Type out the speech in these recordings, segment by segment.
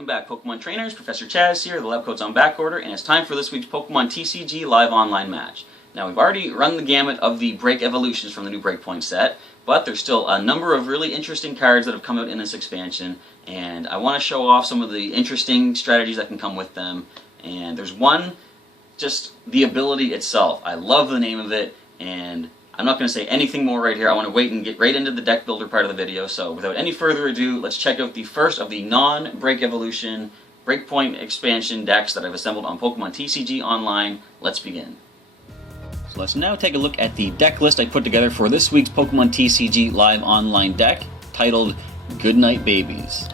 Welcome back, Pokemon trainers. Professor Chaz here, the lab coat's on back order, and it's time for this week's Pokemon TCG live online match. Now, we've already run the gamut of the Break evolutions from the new BREAKpoint set, but there's still a number of really interesting cards that have come out in this expansion, and I want to show off some of the interesting strategies that can come with them. And there's one, just the ability itself. I love the name of it, and I'm not going to say anything more right here. I want to wait and get right into the deck builder part of the video. So without any further ado, let's check out the first of the non-Break Evolution BREAKpoint expansion decks that I've assembled on Pokemon TCG Online. Let's begin. So let's now take a look at the deck list I put together for this week's Pokemon TCG Live Online deck, titled Goodnight Babies.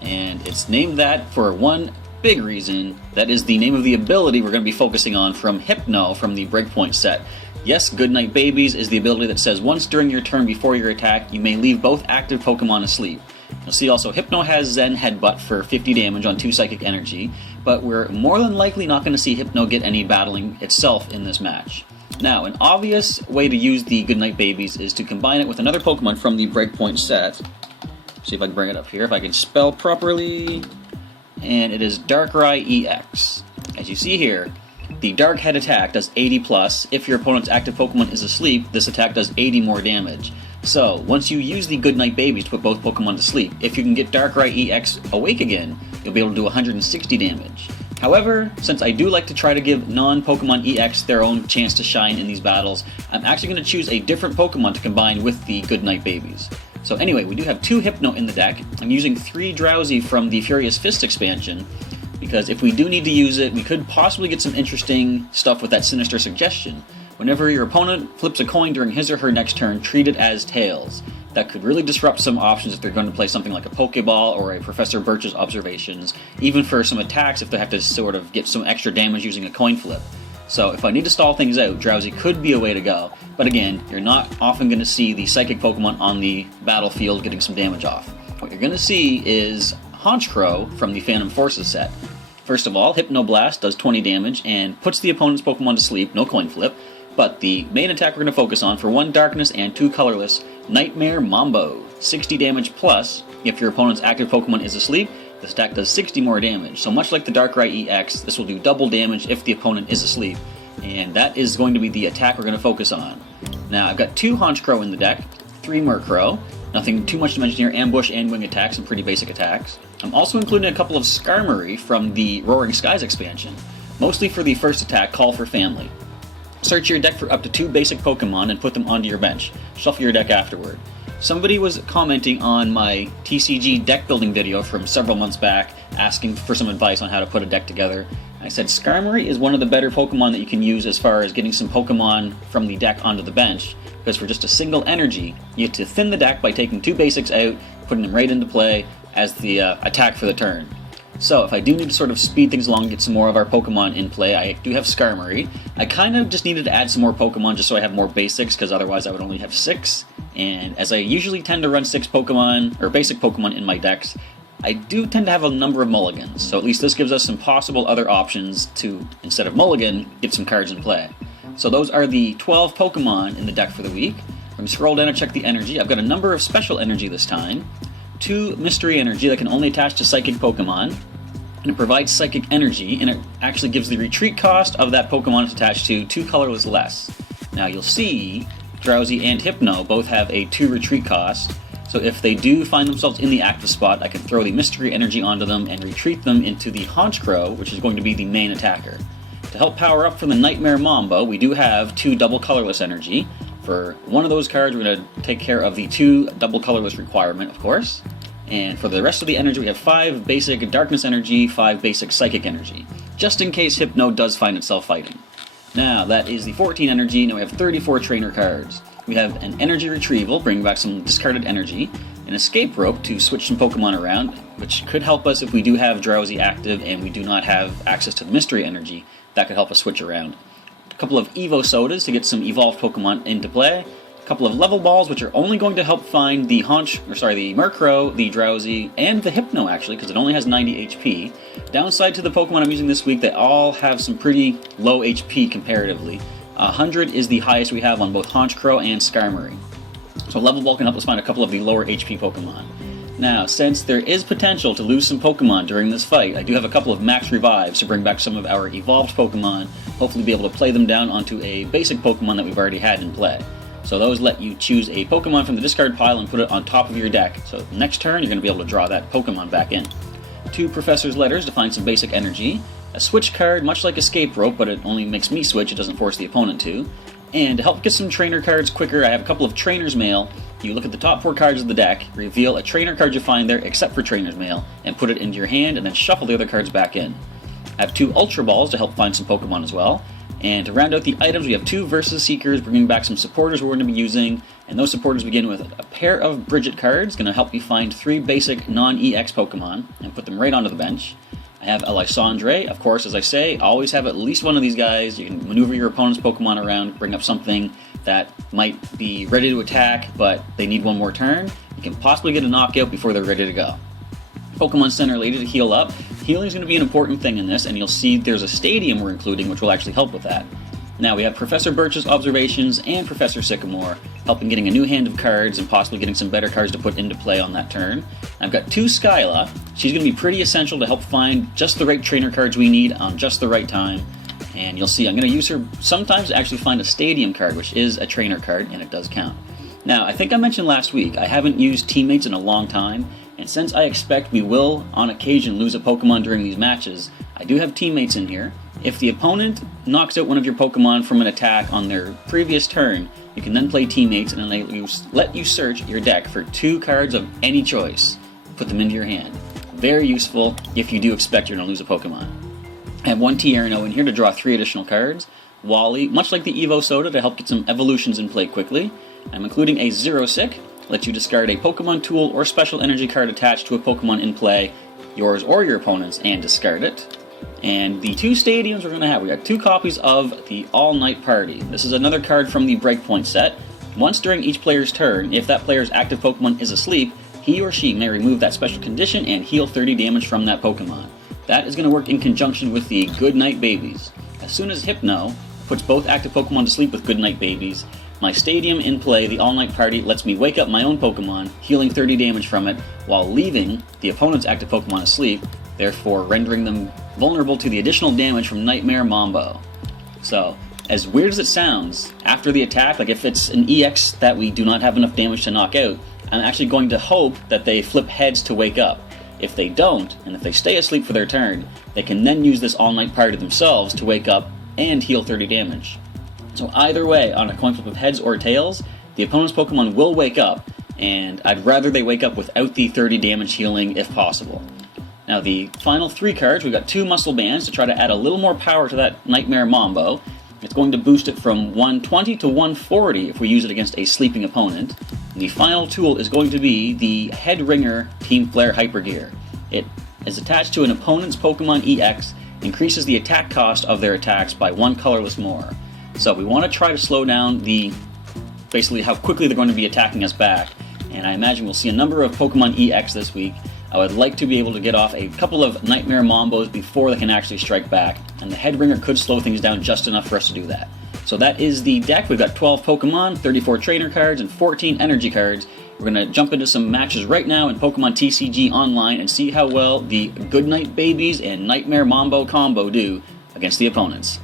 And it's named that for one big reason. That is the name of the ability we're going to be focusing on from Hypno from the BREAKpoint set. Yes, Goodnight Babies is the ability that says once during your turn before your attack, you may leave both active Pokemon asleep. You'll see also Hypno has Zen Headbutt for 50 damage on 2 Psychic Energy, but we're more than likely not going to see Hypno get any battling itself in this match. Now, an obvious way to use the Goodnight Babies is to combine it with another Pokemon from the BREAKpoint set. See if I can bring it up here, if I can spell properly. And it is Darkrai EX. As you see here, the Dark Head attack does 80 plus. If your opponent's active Pokemon is asleep, this attack does 80 more damage. So, once you use the Goodnight Babies to put both Pokemon to sleep, if you can get Darkrai EX awake again, you'll be able to do 160 damage. However, since I do like to try to give non-Pokemon EX their own chance to shine in these battles, I'm actually going to choose a different Pokemon to combine with the Goodnight Babies. So anyway, we do have 2 Hypno in the deck. I'm using 3 Drowsy from the Furious Fist expansion, because if we do need to use it, we could possibly get some interesting stuff with that Sinister Suggestion. Whenever your opponent flips a coin during his or her next turn, treat it as tails. That could really disrupt some options if they're going to play something like a Pokeball or a Professor Birch's Observations, even for some attacks if they have to sort of get some extra damage using a coin flip. So if I need to stall things out, Drowsy could be a way to go, but again, you're not often going to see the Psychic Pokemon on the battlefield getting some damage off. What you're going to see is Honchcrow from the Phantom Forces set. First of all, Hypno Blast does 20 damage and puts the opponent's Pokemon to sleep, no coin flip, but the main attack we're going to focus on for 1 darkness and 2 colorless, Nightmare Mambo, 60 damage plus. If your opponent's active Pokemon is asleep, this attack does 60 more damage. So much like the Darkrai EX, this will do double damage if the opponent is asleep, and that is going to be the attack we're going to focus on. Now, I've got 2 Honchcrow in the deck, 3 Murkrow. Nothing too much to mention here. Ambush and Wing attacks, some pretty basic attacks. I'm also including a couple of Skarmory from the Roaring Skies expansion, mostly for the first attack, Call for Family. Search your deck for up to 2 basic Pokemon and put them onto your bench. Shuffle your deck afterward. Somebody was commenting on my TCG deck building video from several months back, asking for some advice on how to put a deck together. I said Skarmory is one of the better Pokemon that you can use as far as getting some Pokemon from the deck onto the bench, because for just a single energy, you get to thin the deck by taking 2 basics out, putting them right into play as the attack for the turn. So if I do need to sort of speed things along and get some more of our Pokemon in play, I do have Skarmory. I kind of just needed to add some more Pokemon just so I have more basics, because otherwise I would only have 6. And as I usually tend to run 6 Pokemon, or basic Pokemon in my decks, I do tend to have a number of mulligans. So at least this gives us some possible other options to, instead of mulligan, get some cards in play. So those are the 12 Pokemon in the deck for the week. I'm going to scroll down and check the energy. I've got a number of special energy this time. 2 mystery energy that can only attach to Psychic Pokemon. And it provides Psychic Energy, and it actually gives the retreat cost of that Pokemon it's attached to 2 colorless less. Now you'll see Drowsy and Hypno both have a 2 retreat cost, so if they do find themselves in the active spot, I can throw the mystery energy onto them and retreat them into the Honchcrow, which is going to be the main attacker. To help power up for the Nightmare Mambo, we do have 2 double colorless energy. For one of those cards, we're going to take care of the 2 double colorless requirement, of course. And for the rest of the energy, we have 5 basic Darkness Energy, 5 basic Psychic Energy, just in case Hypno does find itself fighting. Now, that is the 14 energy. Now we have 34 trainer cards. We have an Energy Retrieval, bringing back some discarded energy, an Escape Rope to switch some Pokemon around, which could help us if we do have Drowsy active and we do not have access to the Mystery Energy. That could help us switch around. A couple of Evo Sodas to get some evolved Pokemon into play. A couple of Level Balls, which are only going to help find the Murkrow, the Drowsy, and the Hypno, actually, because it only has 90 HP. Downside to the Pokemon I'm using this week, they all have some pretty low HP comparatively. 100 is the highest we have on both Honchcrow and Skarmory. So Level Ball can help us find a couple of the lower HP Pokemon. Now, since there is potential to lose some Pokemon during this fight, I do have a couple of max revives to bring back some of our evolved Pokemon, hopefully be able to play them down onto a basic Pokemon that we've already had in play. So those let you choose a Pokemon from the discard pile and put it on top of your deck, so next turn you're going to be able to draw that Pokemon back in. 2 Professor's Letters to find some basic energy, a switch card much like Escape Rope, but it only makes me switch, it doesn't force the opponent to. And to help get some trainer cards quicker, I have a couple of Trainer's Mail. You look at the top 4 cards of the deck, reveal a trainer card you find there except for Trainer's Mail, and put it into your hand, and then shuffle the other cards back in. I have 2 Ultra Balls to help find some Pokemon as well. And to round out the items, we have 2 Versus Seekers, bringing back some supporters we're going to be using. And those supporters begin with a pair of Bridget cards, going to help you find 3 basic non-EX Pokemon, and put them right onto the bench. I have a Lysandre, of course, as I say, always have at least one of these guys. You can maneuver your opponent's Pokemon around, bring up something that might be ready to attack, but they need one more turn. You can possibly get a knockout before they're ready to go. Pokemon Center Lady to heal up. Healing is going to be an important thing in this, and you'll see there's a stadium we're including, which will actually help with that. Now we have Professor Birch's Observations and Professor Sycamore, helping getting a new hand of cards and possibly getting some better cards to put into play on that turn. I've got 2 Skyla. She's going to be pretty essential to help find just the right trainer cards we need on just the right time. And you'll see I'm going to use her sometimes to actually find a Stadium card, which is a trainer card, and it does count. Now, I think I mentioned last week, I haven't used Teammates in a long time, and since I expect we will, on occasion, lose a Pokemon during these matches, I do have Teammates in here. If the opponent knocks out one of your Pokemon from an attack on their previous turn, you can then play Teammates and then let you search your deck for 2 cards of any choice. Put them into your hand. Very useful if you do expect you're going to lose a Pokemon. I have 1 Tierno in here to draw 3 additional cards. Wally, much like the Evo Soda, to help get some evolutions in play quickly. I'm including a Xerosic, lets you discard a Pokemon tool or special energy card attached to a Pokemon in play, yours or your opponent's, and discard it. And the 2 stadiums we're going to have, we got 2 copies of the All Night Party. This is another card from the BREAKpoint set. Once during each player's turn, if that player's active Pokemon is asleep, he or she may remove that special condition and heal 30 damage from that Pokemon. That is going to work in conjunction with the Goodnight Babies. As soon as Hypno puts both active Pokemon to sleep with Goodnight Babies, my stadium in play, the All Night Party, lets me wake up my own Pokemon, healing 30 damage from it, while leaving the opponent's active Pokemon asleep, therefore rendering them vulnerable to the additional damage from Nightmare Mambo. So, as weird as it sounds, after the attack, like if it's an EX that we do not have enough damage to knock out, I'm actually going to hope that they flip heads to wake up. If they don't, and if they stay asleep for their turn, they can then use this All Night Party themselves to wake up and heal 30 damage. So either way, on a coin flip of heads or tails, the opponent's Pokemon will wake up, and I'd rather they wake up without the 30 damage healing if possible. Now the final 3 cards, we've got 2 Muscle Bands to try to add a little more power to that Nightmare Mambo. It's going to boost it from 120 to 140 if we use it against a sleeping opponent. And the final tool is going to be the Head Ringer Team Flare Hyper Gear. It is attached to an opponent's Pokemon EX, increases the attack cost of their attacks by 1 colorless more. So we want to try to slow down basically how quickly they're going to be attacking us back. And I imagine we'll see a number of Pokemon EX this week. I would like to be able to get off a couple of Nightmare Mambos before they can actually strike back, and the Head Ringer could slow things down just enough for us to do that. So that is the deck. We've got 12 Pokemon, 34 trainer cards, and 14 energy cards. We're going to jump into some matches right now in Pokemon TCG Online and see how well the Goodnight Babies and Nightmare Mambo combo do against the opponents.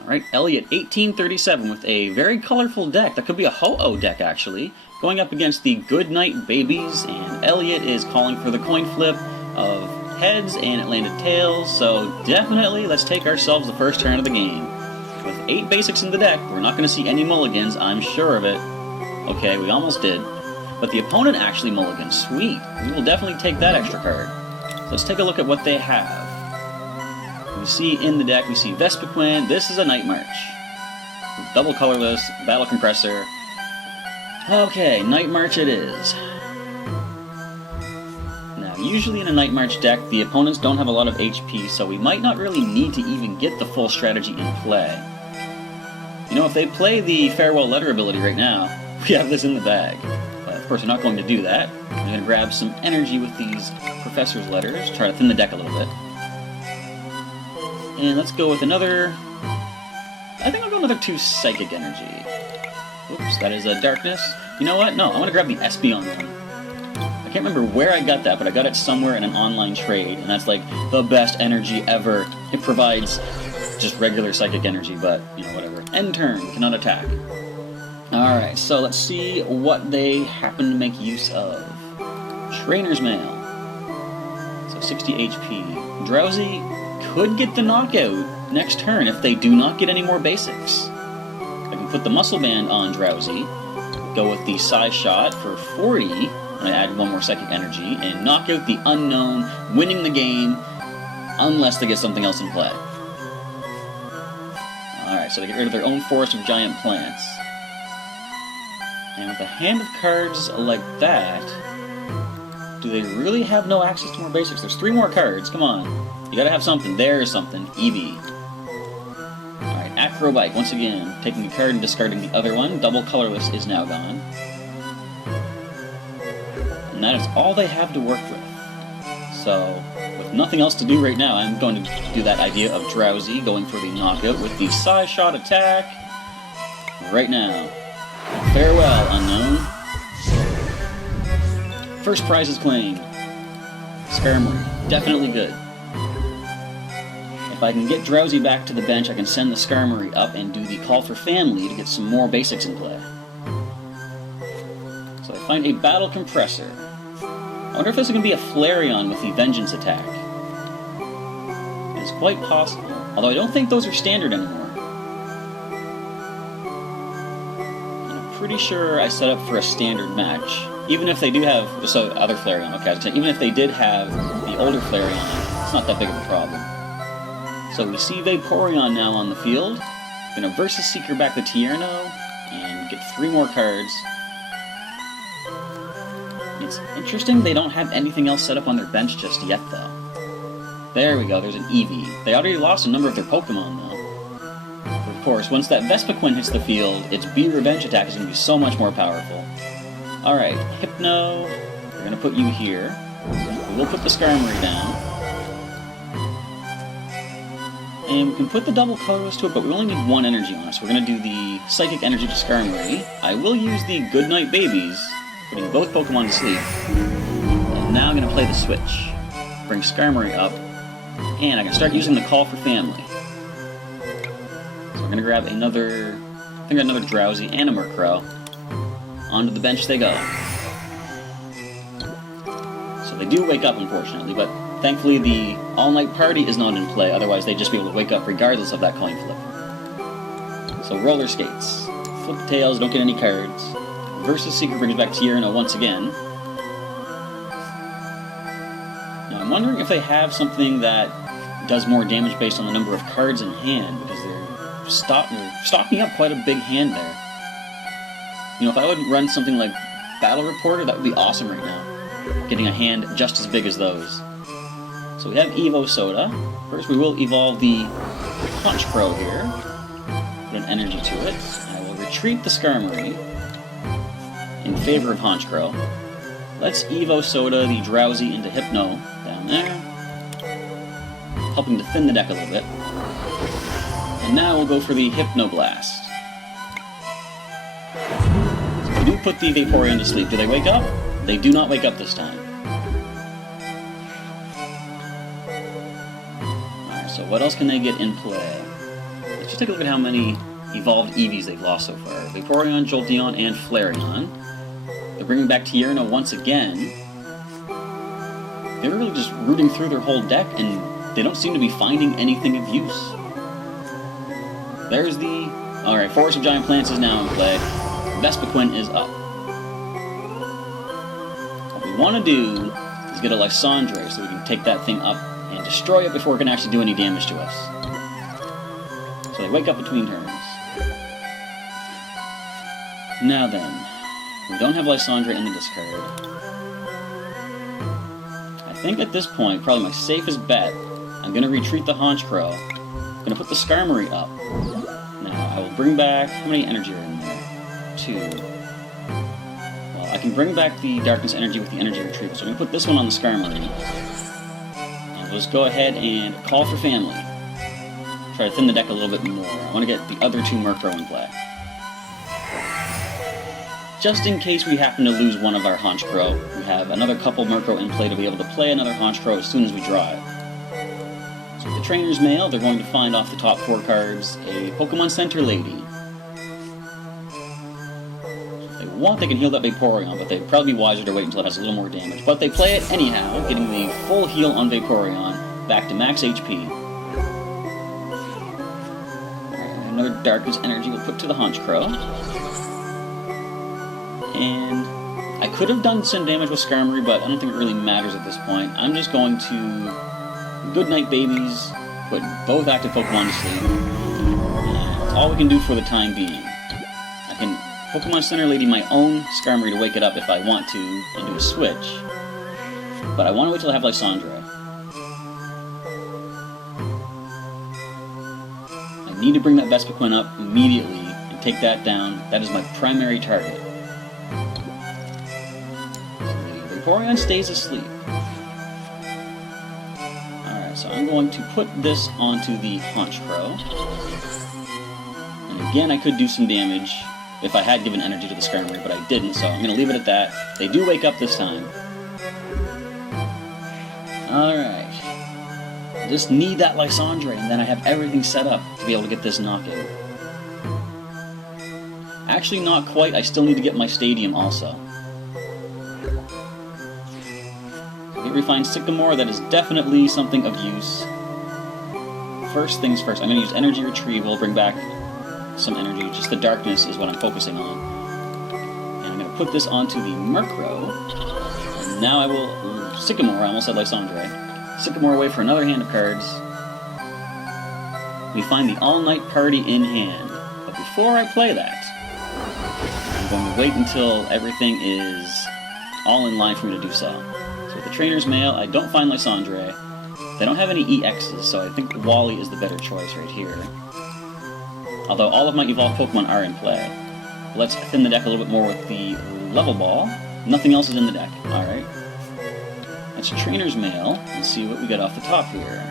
Alright, Elliot, 1837 with a very colorful deck. That could be a Ho-Oh deck, actually. Going up against the Goodnight Babies, and Elliot is calling for the coin flip of heads, and it landed tails, so definitely let's take ourselves the first turn of the game. With 8 basics in the deck, we're not going to see any mulligans, I'm sure of it. Okay, we almost did. But the opponent actually mulligans. Sweet. We will definitely take that extra card. So let's take a look at what they have. We see in the deck, we see Vespiquen. This is a Night March. Double colorless, Battle Compressor. Okay, Night March it is. Now, usually in a Night March deck, the opponents don't have a lot of HP, so we might not really need to even get the full strategy in play. You know, if they play the Farewell Letter ability right now, we have this in the bag. But of course, we're not going to do that. I'm going to grab some energy with these Professor's Letters, try to thin the deck a little bit. And let's go with another... I think I'll go another 2 Psychic Energy. Oops, that is a Darkness. You know what? No, I'm gonna grab the Espeon one. I can't remember where I got that, but I got it somewhere in an online trade, and that's like the best energy ever. It provides just regular psychic energy, but, you know, whatever. End turn, cannot attack. Alright, so let's see what they happen to make use of. Trainer's Mail. So 60 HP. Drowsy could get the knockout next turn if they do not get any more basics. I can put the Muscle Band on Drowsy, go with the Psy Shot for 40, and I add one more psychic energy, and knock out the unknown, winning the game, unless they get something else in play. Alright, so they get rid of their own forest of giant plants. And with a hand of cards like that, do they really have no access to more basics? There's 3 more cards, come on. You gotta have something. There's something. Eevee. Alright, Acrobike, once again, taking a card and discarding the other one. Double Colorless is now gone. And that is all they have to work with. So, with nothing else to do right now, I'm going to do that idea of Drowsy, going for the knockout with the Psy Shot attack. Right now. Farewell, Unknown. First prize is claimed. Skarmory. Definitely good. If I can get Drowsy back to the bench, I can send the Skarmory up and do the Call for Family to get some more basics in play. So I find a Battle Compressor. I wonder if this is going to be a Flareon with the Vengeance attack. It's quite possible. Although I don't think those are standard anymore. And I'm pretty sure I set up for a standard match. Even if they do have... So, other Flareon, okay. I was saying, even if they did have the older Flareon, it's not that big of a problem. So we see Vaporeon now on the field. Gonna Versus Seeker back the Tierno, and get 3 more cards. It's interesting they don't have anything else set up on their bench just yet, though. There we go, there's an Eevee. They already lost a number of their Pokemon, though. But of course, once that Vespiquen hits the field, its B-Revenge attack is going to be so much more powerful. Alright, Hypno, we're going to put you here. We will put the Skarmory down. And we can put the double colorless to it, but we only need 1 energy on it, so we're going to do the Psychic Energy to Skarmory. I will use the Goodnight Babies, putting both Pokemon to sleep. And now I'm going to play the switch. Bring Skarmory up, and I can start using the Call for Family. So we're going to grab another, I think another Drowsy and a Murkrow. Onto the bench they go. So they do wake up, unfortunately, but thankfully the all-night party is not in play, otherwise they'd just be able to wake up regardless of that coin flip. So roller skates. Flip tails, don't get any cards. Versus Seeker brings back Tierno once again. Now I'm wondering if they have something that does more damage based on the number of cards in hand, because they're stocking up quite a big hand there. You know, if I would run something like Battle Reporter, that would be awesome right now. Getting a hand just as big as those. So we have Evo Soda. First we will evolve the Honchcrow here. Put an energy to it. I will retreat the Skarmory in favor of Honchcrow. Let's Evo Soda the Drowsy into Hypno down there. Helping to thin the deck a little bit. And now we'll go for the Hypnoblast. So we do put the Vaporeon to sleep. Do they wake up? They do not wake up this time. Alright, so what else can they get in play? Let's just take a look at how many evolved Eevees they've lost so far. Vaporeon, Jolteon, and Flareon. They're bringing back Tierno once again. They're really just rooting through their whole deck, and they don't seem to be finding anything of use. There's the... Alright, Forest of Giant Plants is now in play. Vespiquen is up. What we want to do is get a Lysandre so we can take that thing up and destroy it before it can actually do any damage to us. So they wake up between turns. Now then, we don't have Lysandre in the discard. I think at this point, probably my safest bet, I'm going to retreat the Honchcrow. I'm going to put the Skarmory up. Now, I will bring back... How many energy are in there? 2. Well, I can bring back the Darkness Energy with the Energy Retrieval, so I'm going to put this one on the Skarmory. And we'll just go ahead and Call for Family. Try to thin the deck a little bit more. I want to get the other 2 Murkrow in play. just in case we happen to lose one of our Honchcrow. We have another couple Murkrow in play to be able to play another Honchcrow as soon as we draw it. So with the Trainer's Mail, they're going to find off the top 4 cards a Pokemon Center Lady. If they want, they can heal that Vaporeon, but they'd probably be wiser to wait until it has a little more damage. But they play it anyhow, getting the full heal on Vaporeon, back to max HP. Another Darkness Energy we'll put to the Honchcrow. And I could have done some damage with Skarmory, but I don't think it really matters at this point. I'm just going to Goodnight Babies, put both active Pokemon to sleep. That's all we can do for the time being. I can Pokemon Center Lady my own Skarmory to wake it up if I want to, and do a switch. But I want to wait till I have Lysandre. I need to bring that Vespiquen up immediately and take that down. That is my primary target. Vaporeon stays asleep. Alright, so I'm going to put this onto the Honchcrow. And again, I could do some damage if I had given energy to the Skarmory, but I didn't, so I'm going to leave it at that. They do wake up this time. Alright. I just need that Lysandre, and then I have everything set up to be able to get this knockout. Actually, not quite. I still need to get my Stadium also. Get Refined Sycamore, that is definitely something of use. First things first, I'm going to use Energy Retrieval, bring back some energy. Just the darkness is what I'm focusing on. And I'm going to put this onto the Murkrow. And now I will... Sycamore, I almost said Lysandre. Sycamore away for another hand of cards. We find the All Night Party in hand. But before I play that, I'm going to wait until everything is all in line for me to do so. So with the Trainer's Mail, I don't find Lysandre. They don't have any EXs, so I think Wally is the better choice right here. Although all of my evolved Pokemon are in play. Let's thin the deck a little bit more with the Level Ball. Nothing else is in the deck. Alright. That's Trainer's Mail. Let's see what we get off the top here.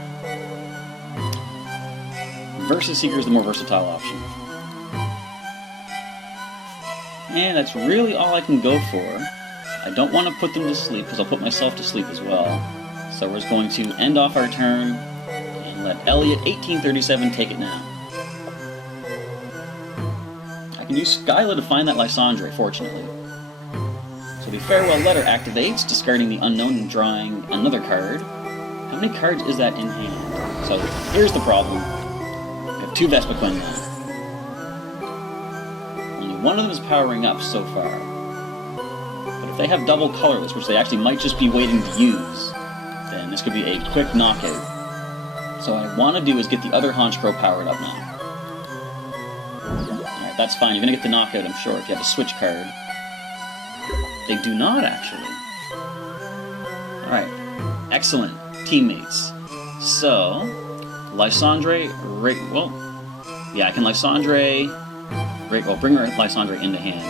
Versus Seeker is the more versatile option. And that's really all I can go for. I don't want to put them to sleep, because I'll put myself to sleep as well. So we're just going to end off our turn and let Elliot 1837 take it now. I can use Skyla to find that Lysandre, fortunately. So the Farewell Letter activates, discarding the unknown and drawing another card. How many cards is that in hand? So here's the problem. I have 2 Vespiquen now. Only one of them is powering up so far. But if they have double colorless, which they actually might just be waiting to use, then this could be a quick knockout. So what I want to do is get the other Honchcrow powered up now. Alright, that's fine. You're going to get the knockout, I'm sure, if you have a switch card. They do not, actually. Alright. Excellent. Teammates. So, Lysandre, well, yeah, I can Lysandre, well, bring her Lysandre into hand.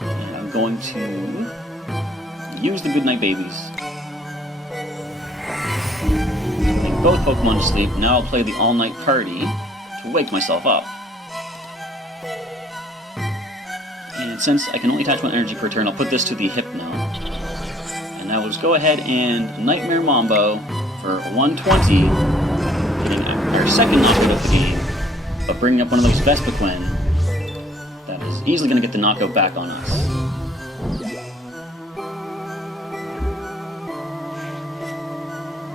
And I'm going to use the Goodnight Babies. Make both Pokemon to sleep. Now I'll play the All Night Party to wake myself up. And since I can only attach 1 energy per turn, I'll put this to the Hypno. And now we'll just go ahead and Nightmare Mambo for 120, getting our second knockout of the game, but bringing up one of those Vespiquen that is easily going to get the knockout back on us.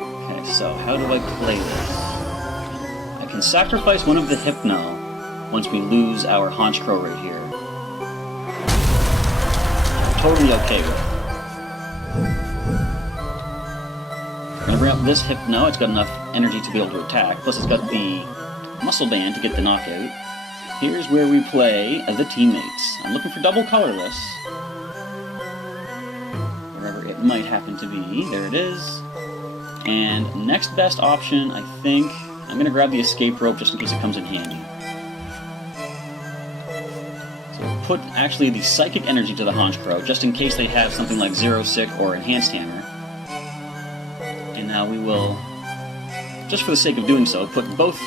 Okay, so how do I play this? I can sacrifice one of the Hypno once we lose our Honchcrow right here. Totally okay with it. We're going to bring up this Hypno. It's got enough energy to be able to attack. Plus it's got the Muscle Band to get the knockout. Here's where we play the teammates. I'm looking for double colorless. Wherever it might happen to be. There it is. And next best option, I think, I'm going to grab the escape rope just in case it comes in handy. Put actually the Psychic Energy to the Honchcrow, just in case they have something like Zero Sick or Enhanced Hammer. And now we will, just for the sake of doing so, put both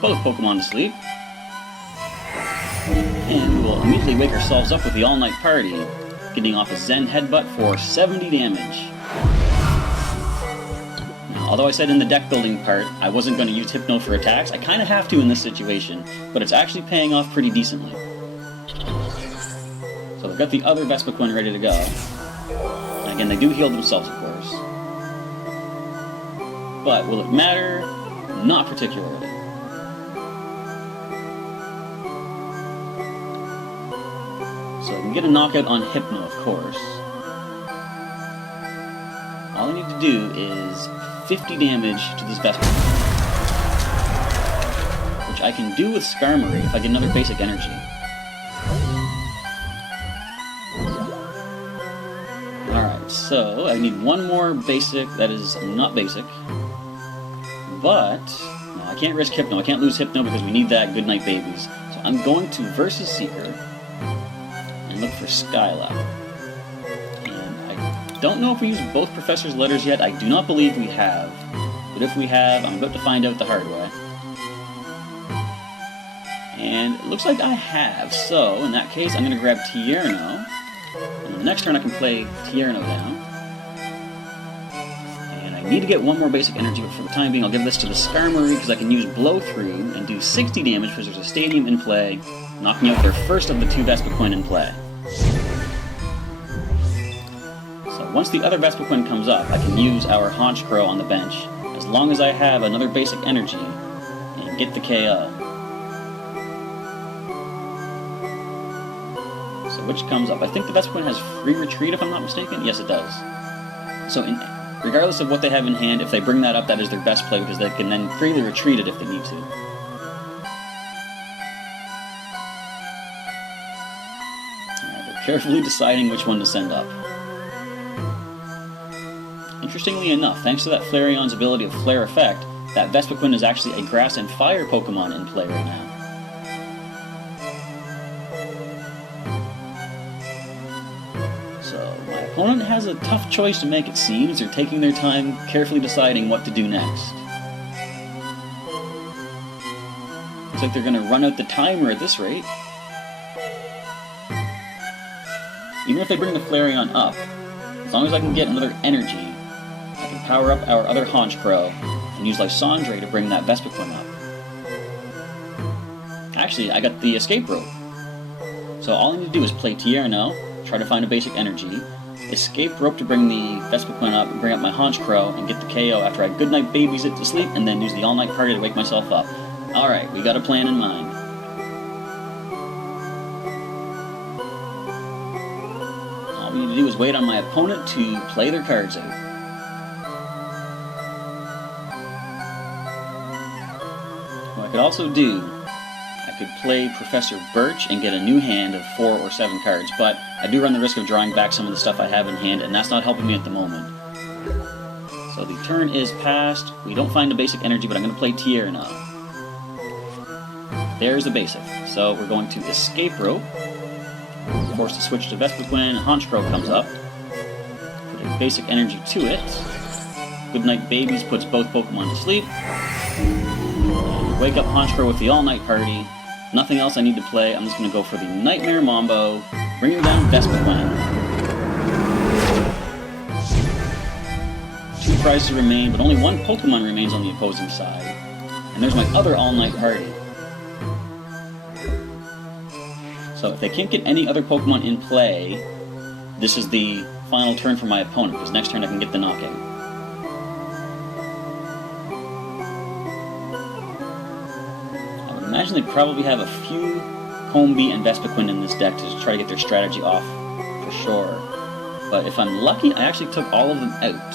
Pokemon to sleep. we'll immediately wake ourselves up with the All Night Party, getting off a Zen Headbutt for 70 damage. Now, although I said in the deck building part I wasn't going to use Hypno for attacks, I kind of have to in this situation, but it's actually paying off pretty decently. So we've got the other Vespiquen ready to go. And again, they do heal themselves, of course. But will it matter? Not particularly. So I can get a knockout on Hypno, of course. All I need to do is 50 damage to this Vespiquen, which I can do with Skarmory if I get another basic energy. Alright, so I need one more basic that is not basic. But no, I can't risk Hypno. I can't lose Hypno because we need that Goodnight Babies. So I'm going to Versus Seeker and look for Skylab. And I don't know if we use both Professor's letters yet. I do not believe we have. But if we have, I'm about to find out the hard way. And it looks like I have. So in that case, I'm going to grab Tierno. And the next turn I can play Tierno down. I need to get one more basic energy, but for the time being I'll give this to the Skarmory because I can use Blow Through and do 60 damage because there's a Stadium in play, knocking out their first of the two Vespiquen in play. So once the other Vespiquen comes up, I can use our Honchcrow on the bench, as long as I have another basic energy, and get the KO. So which comes up? I think the Vespiquen has free retreat if I'm not mistaken? Yes, it does. So regardless of what they have in hand, if they bring that up, that is their best play because they can then freely retreat it if they need to. They're carefully deciding which one to send up. Interestingly enough, thanks to that Flareon's ability of Flare Effect, that Vespiquen is actually a Grass and Fire Pokemon in play right now. My opponent has a tough choice to make, it seems. They're taking their time, carefully deciding what to do next. Looks like they're going to run out the timer at this rate. Even if they bring the Flareon up, as long as I can get another energy, I can power up our other Honchcrow and use Lysandre to bring that Vespiquen up. Actually, I got the Escape Rope. So all I need to do is play Tierno, try to find a basic energy, Escape Rope to bring the Vespiquen up, and bring up my Honchcrow, and get the KO after I Goodnight Babies it to sleep, and then use the All Night Party to wake myself up. Alright, we got a plan in mind. All we need to do is wait on my opponent to play their cards out. What I could also do, I could play Professor Birch and get a new hand of 4 or 7 cards, but I do run the risk of drawing back some of the stuff I have in hand, and that's not helping me at the moment. So the turn is passed. We don't find a basic energy, but I'm going to play Tierno. There's the basic. So we're going to Escape Rope. Forced to switch to Vespiquen. Honchcrow comes up. Put a basic energy to it. Goodnight Babies puts both Pokemon to sleep. Wake up Honchcrow with the All Night Party. Nothing else I need to play. I'm just going to go for the Nightmare Mambo, bringing down Vespiquen. 2 prizes remain, but only 1 Pokemon remains on the opposing side. And there's my other All Night Party. So if they can't get any other Pokemon in play, this is the final turn for my opponent, because next turn I can get the knockout. I imagine they probably have a few Combee and Vespiquen in this deck to try to get their strategy off, for sure. But if I'm lucky, I actually took all of them out.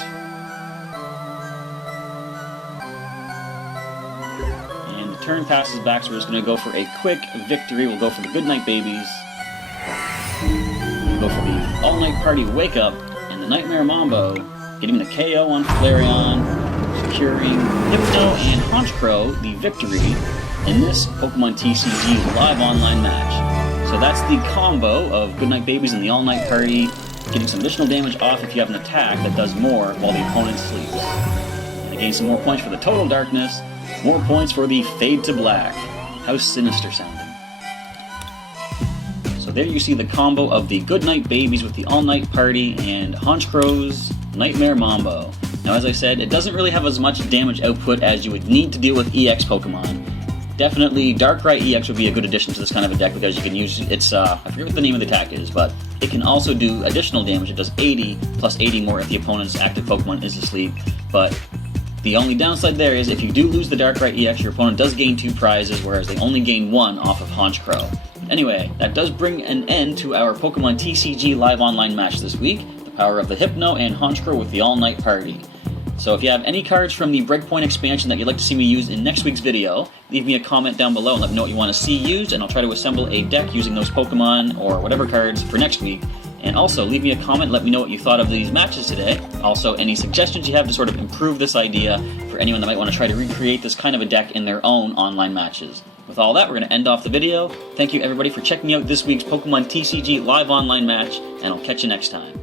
And the turn passes back, so we're just going to go for a quick victory. We'll go for the Goodnight Babies. We'll go for the All Night Party Wake Up, and the Nightmare Mambo, getting the KO on Flareon, securing Hypno and Honchcrow the victory in this Pokemon TCG live online match. So that's the combo of Goodnight Babies and the All Night Party, getting some additional damage off if you have an attack that does more while the opponent sleeps. And gain some more points for the Total Darkness, more points for the Fade to Black. How sinister sounding. there you see the combo of the Goodnight babies with the all-night party and Honchcrow's Nightmare Mambo. Now, as I said, it doesn't really have as much damage output as you would need to deal with EX Pokemon. Definitely Darkrai EX would be a good addition to this kind of a deck because you can use its, I forget what the name of the attack is, but it can also do additional damage. It does 80 plus 80 more if the opponent's active Pokemon is asleep. But the only downside there is if you do lose the Darkrai EX, your opponent does gain 2 prizes, whereas they only gain 1 off of Honchcrow. Anyway, that does bring an end to our Pokemon TCG live online match this week. The power of the Hypno and Honchcrow with the all-night party. So if you have any cards from the BREAKpoint expansion that you'd like to see me use in next week's video, leave me a comment down below and let me know what you want to see used, and I'll try to assemble a deck using those Pokemon or whatever cards for next week. And also, leave me a comment, let me know what you thought of these matches today. Also, any suggestions you have to sort of improve this idea for anyone that might want to try to recreate this kind of a deck in their own online matches. With all that, we're going to end off the video. Thank you everybody for checking out this week's Pokemon TCG live online match, and I'll catch you next time.